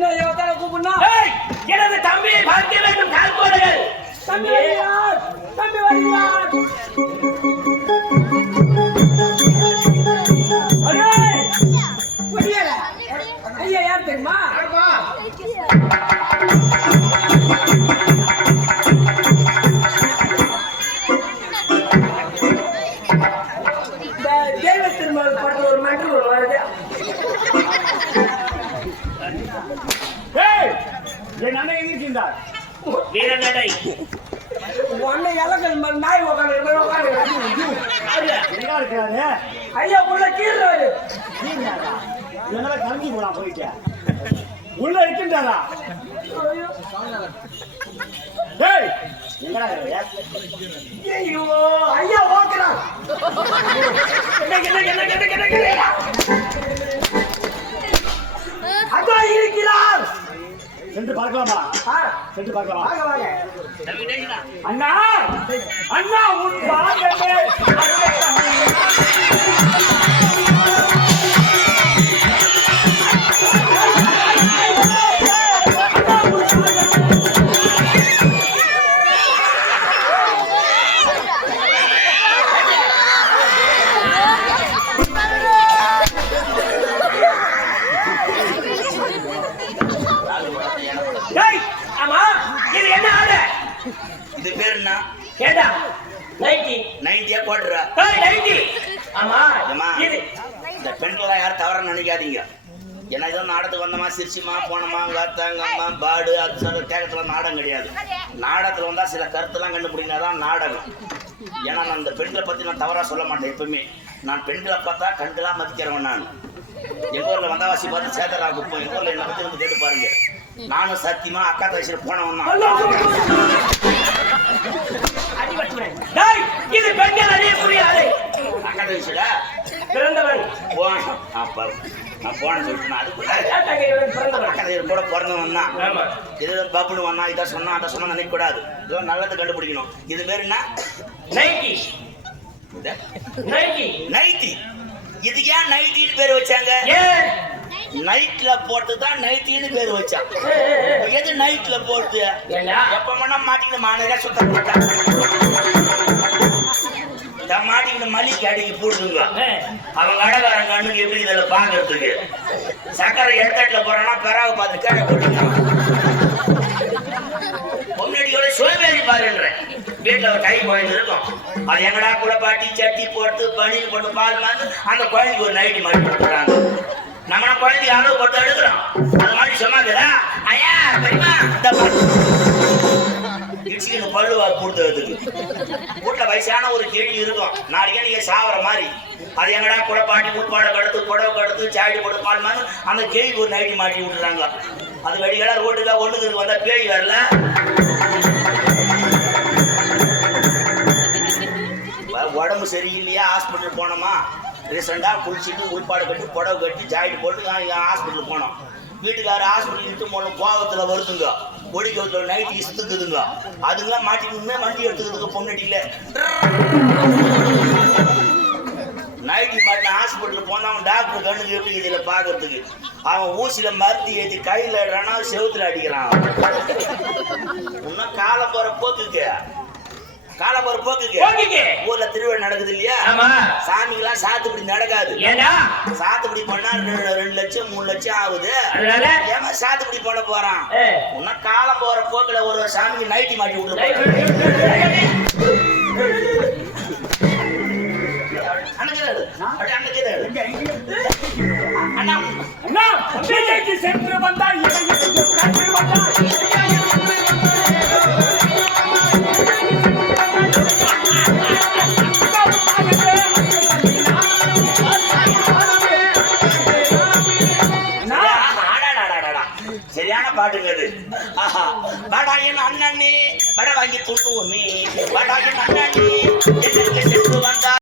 சின்ன யோகத்தால கூப்பிடணும். எனது தம்பி பார்க்க வேண்டும் கால்கோடுகள். தம்பி வருகிறார், தம்பி வருகிறார். ஐயா யார் தெரியுமா? தெய்வ திருமணம் படத்துல ஒரு மன்று வருது. என் அண்ணன் எங்க இருக்கின்றார்? வீரநடை ஒன்னு இலக்கல் நாய் உட்காந்து இருக்காரு. ஐயா உள்ள கீழே என்னால கலங்கி போலாம் போயிட்டு உள்ள இருக்கின்றாரா? ஐயோ ஐயா ஓகேடா. அங்க இருக்கிறார். சென்று பார்க்கலாமா? சென்று பார்க்கலாமா? அண்ணா அண்ணா உன் பாகமே இது பேர் என்ன கேட்டா? நைட்டி. நைட்டியா போடுறா? நைட்டி. ஆமா. இந்த பெண்கள் யாரும் தவற நினைக்காதீங்க. ஏன்னா ஏதோ நாடகத்துக்கு வந்தமா சிரிச்சுமா போனோமா காத்தாங்கம்மா பாடு அது சொல்ற கேட்கறதுல நாடகம் கிடையாது. நாடகத்துல வந்தா சில கருத்தெல்லாம் கண்டுபிடிக்காதான் நாடகம். ஏன்னா நான் இந்த பெண்களை பத்தி நான் தவறா சொல்ல மாட்டேன். எப்பவுமே நான் பெண்களை பார்த்தா கண்களா மதிக்கிறவன். நான் எங்க ஊர்ல வந்தாவாசி பார்த்து சேதரா குப்போம். எங்க ஊர்ல என்ன பத்தி வந்து கேட்டு பாருங்க. நானும் சத்தியமா அக்கா தயசில போனவன் தான். இது பெண்கள் அறிய புரியாது. அக்கா தயசில பிறந்தவன் நான் போனேன்னு சொல்லிட்டு அக்கா தயசில் கூட பிறந்தவன் தான். இது பப்புனு வந்தா இதை சொன்னா அதை சொன்னா நினைக்க கூடாது. இதெல்லாம் நல்லது கண்டுபிடிக்கணும். இது பேர் என்ன? நைட்டி. நைட்டி. நைட்டி. இது ஏன் நைட்டின்னு பேர் வச்சாங்க? நைட்ல போட்டுதான் நைட்டின்னு பேர் வச்சான். எது நைட்ல போட்டு எப்ப வேணா மாட்டிக்கிட்டு மாநகர சுத்தம் போட்டான். மாட்டிக்கிட்டு மல்லிக்கு அடிக்கி போடுதுங்க. அவங்க அடகார கண்ணுக்கு எப்படி இதுல பாக்குறதுக்கு சக்கரை எடுத்தாட்டுல போறான்னா பெறாவை பார்த்து கேட்ட போட்டுங்க. பொன்னடியோட சோம்பேறி பாருன்ற வீட்டுல ஒரு கை குழந்தை இருக்கும். அது எங்கடா குளப்பாட்டி சட்டி போட்டு பனியில் போட்டு பால் மாதிரி அந்த குழந்தைக்கு ஒரு நைட்டி மாட்டி கொடுத்துறாங்க. நம்ம குழந்தைக்கு அளவு போட்டு எடுக்கிறோம். அது மாதிரி சொன்னாங்கடா ஐயா பெரியமா இடிச்சுக்கு பல்லுவா கொடுத்ததுக்கு வீட்டுல வயசான ஒரு கேள்வி இருக்கும். நாளைக்கே நீங்க சாவற மாதிரி அது எங்கடா குளப்பாட்டி முட்பாடை கடுத்து புடவை கடுத்து சாடி போட்டு பால் மாதிரி அந்த கேள்விக்கு ஒரு நைட்டி மாட்டி விட்டுறாங்க. அது வெடிகளா ரோட்டுக்கா ஒண்ணுக்கு வந்தா பேய் வரல. உடம்பு சரியில்லையா ஹாஸ்பிட்டல் போனோமா ரீசெண்டா குளிச்சுட்டு உள்பாடு கட்டி புடவை கட்டி ஜாயிட்டு போட்டு ஹாஸ்பிட்டல் போனோம். வீட்டுக்காரர் ஹாஸ்பிட்டல் இட்டு போன கோவத்துல வருதுங்க. ஒடிக்கத்துல நைட்டு இசுத்துக்குதுங்க. அதுங்கெல்லாம் மாட்டிக்கிட்டு வண்டி எடுத்துக்கிறதுக்கு பொண்ணடியில நைட்டி மாட்டின ஹாஸ்பிட்டல் போனவன் டாக்டர் கண்ணுக்கு எப்படி இதுல பாக்குறதுக்கு அவன் ஊசியில மருத்தி ஏற்றி கையில இடறானா செவுத்துல அடிக்கிறான். இன்னும் காலம் போற போக்குக்கு ஊர்ல திருவிழா நடக்குது இல்லையா? சாமிக்கெல்லாம் சாத்துப்படி நடக்காது. சாத்துப்படி பண்ணா 2 லட்சம் 3 லட்சம் ஆகுது. ஏமா சாத்துப்படி பண்ண போறான்? இன்னும் காலம் போற போக்குல ஒரு சாமிக்கு நைட்டி மாட்டி விட்டு சென்று வந்தா சரியான பாட்டுங்கிறது. படாயின் அண்ணனே பட வாங்கி கொடுத்துவோமே படாயின் அண்ணனே சென்று வந்தா